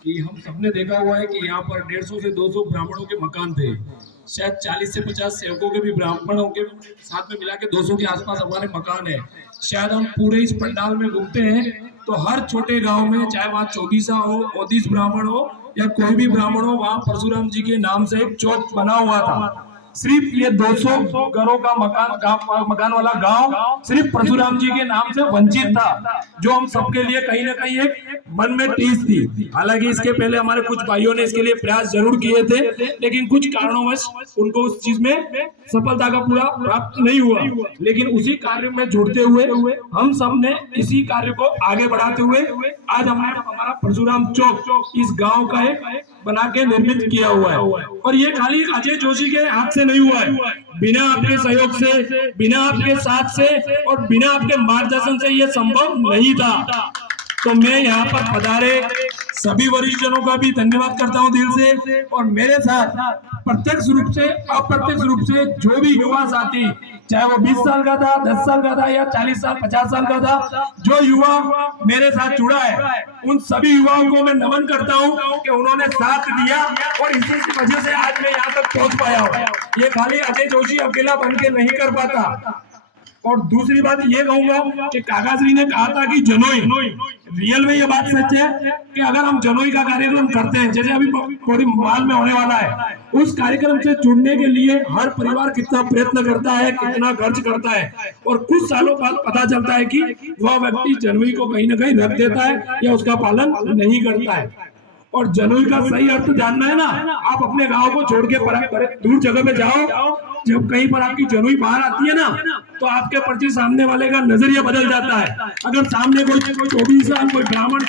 कि हम सबने देखा हुआ है कि यहाँ पर 150 से 200 ब्राह्मणों के मकान थे, शायद 40 से 50 सेवकों के भी ब्राह्मणों के साथ में मिला के 200 के आसपास हमारे मकान है। शायद हम पूरे इस पंडाल में घूमते हैं तो हर छोटे गांव में, चाहे वहाँ चौबीसा हो, ओदीस ब्राह्मण हो या कोई भी ब्राह्मण हो, वहाँ परशुराम जी के नाम से एक चौक बना हुआ था। सिर्फ ये 200 घरों का मकान वाला गांव सिर्फ परशुराम जी के नाम से वंचित था, जो हम सबके लिए कहीं ना कहीं एक मन में टीस थी। हालांकि इसके पहले हमारे कुछ भाइयों ने इसके लिए प्रयास जरूर किए थे, लेकिन कुछ कारणों उनको उस चीज में सफलता का पूरा प्राप्त नहीं हुआ। लेकिन उसी कार्य में जुड़ते हुए हम सब ने इसी कार्य को आगे बढ़ाते हुए आज हमारा परशुराम चौक इस गांव का एक बना के निर्मित किया हुआ है। और ये खाली अजय जोशी के हाथ से नहीं हुआ है, बिना आपके सहयोग से, बिना आपके साथ से और बिना आपके मार्गदर्शन से ये संभव नहीं था। तो मैं यहाँ पर पधारे सभी वरिष्ठ जनों का भी धन्यवाद करता हूँ दिल से। और मेरे साथ प्रत्यक्ष रूप से अप्रत्यक्ष रूप से जो भी युवा साथी, चाहे वो 20 साल का था, 10 साल का था या 40 साल 50 साल का था, जो युवा मेरे साथ जुड़ा है, उन सभी युवाओं को मैं नमन करता हूं कि उन्होंने साथ दिया और इसी की वजह से आज मैं यहाँ तक पहुंच पाया हूँ। ये खाली अजय जोशी अकेला बन के नहीं कर पाता। और दूसरी बात ये कहूंगा कि काकाश्री ने कहा था कि जनोई, रियल में ये बात सच है कि अगर हम जनोई का कार्यक्रम करते हैं, जैसे अभी थोड़ी माल में होने वाला है, उस कार्यक्रम से जुड़ने के लिए हर परिवार कितना प्रयत्न करता है, कितना खर्च करता है, और कुछ सालों बाद पता चलता है कि वह व्यक्ति जनोई को कहीं ना कहीं रख देता है या उसका पालन नहीं करता है। और जनोई का सही अर्थ जानना है ना, आप अपने गांव को छोड़ के दूर जगह में जाओ, जब कहीं पर आपकी जनोई बाहर आती है ना, तो आपके प्रति सामने वाले का नजरिया बदल जाता है। अगर सामने कोई 24 साल कोई ब्राह्मण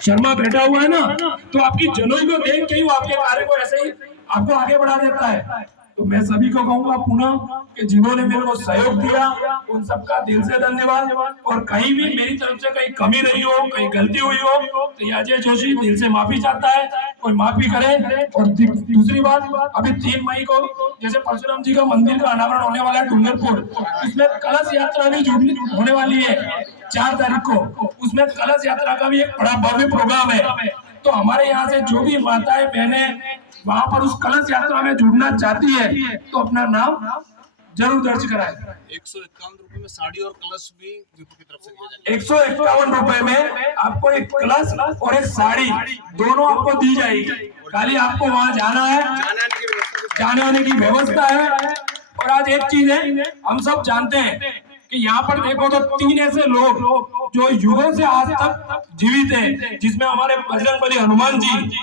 शर्मा बैठा हुआ है ना, तो आपकी जनोई को देख के ही वो आपके कार्य को ऐसे ही आपको आगे बढ़ा देता है। तो मैं सभी को कहूंगा पुनः कि जिन्होंने मेरे को सहयोग दिया, उन सबका दिल से धन्यवाद। और कहीं भी मेरी तरफ से कहीं कमी रही हो, कहीं गलती हुई हो, तो अजय जोशी दिल से माफी चाहता है, कोई माफी करे। और दूसरी बात, अभी 3 मई को जैसे परशुराम जी का मंदिर का अनावरण होने वाला है डूंगरपुर, इसमें कलश यात्रा भी होने वाली है 4 तारीख को। उसमें कलश यात्रा का भी एक बड़ा भव्य प्रोग्राम है। तो हमारे यहाँ से जो भी माताएं बहनें वहां पर उस कलश यात्रा में जुड़ना चाहती है, तो अपना नाम जरूर दर्ज कराएं। 151 रुपए में साड़ी और कलश भी विपो की तरफ से दिया जाएगा। 151 रुपए में आपको एक कलश और एक साड़ी दोनों आपको दी जाएगी। खाली आपको वहां जाना है, जाने आने की व्यवस्था है। और आज एक चीज है, हम सब जानते हैं कि यहाँ पर देखो तो 3 ऐसे लोग जो युगों से आज तक जीवित हैं, जिसमें हमारे बजरंगबली हनुमान जी,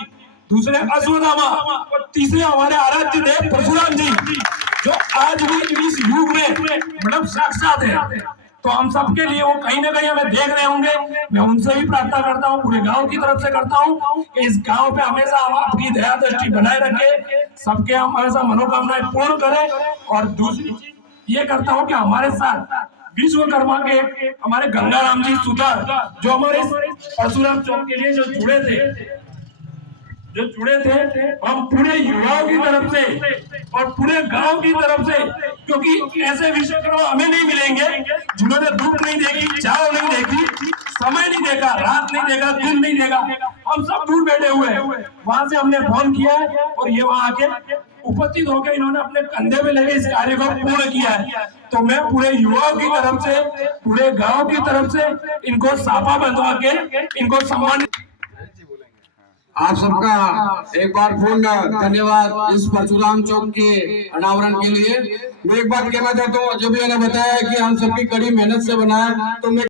दूसरे अश्वत्थामा और तीसरे हमारे आराध्य देव परशुराम जी, जो आज भी इस युग में मतलब साक्षात है। तो हम सबके लिए वो कहीं ना कहीं हमें देख रहे होंगे। मैं उनसे भी प्रार्थना करता हूँ, पूरे गांव की तरफ से करता हूँ कि इस गांव पे हमेशा हम आपकी दया दृष्टि बनाए रखे, सबके हम हमेशा मनोकामनाएं पूर्ण करें। और दूसरी ये करता हूँ कि हमारे साथ विश्वकर्मा के हमारे गंगाराम जी सुतार, जो हमारे परशुराम चौक के लिए जो जुड़े थे, हम पूरे युवाओं की तरफ से और पूरे गांव की तरफ से, क्योंकि ऐसे विश्वकर्मा हमें नहीं मिलेंगे जिन्होंने धूप नहीं देखी, छाव नहीं देखी, समय नहीं देखा, रात नहीं देखा, दिन नहीं देखा। हम सब दूर बैठे हुए हैं, वहां से हमने फोन किया है और ये वहां आके उपस्थित होकर इन्होंने अपने कंधे पे लेके इस कार्य को पूर्ण किया है। तो मैं पूरे युवाओं की तरफ से, पूरे गांव की तरफ से इनको साफा बंधवा के इनको सम्मानित। आप सबका एक बार पूर्ण धन्यवाद इस परशुराम चौक के अनावरण के लिए। मैं एक बात कहना चाहता हूँ, जो भी मैंने बताया कि हम सबकी कड़ी मेहनत से बनाया, तो मैं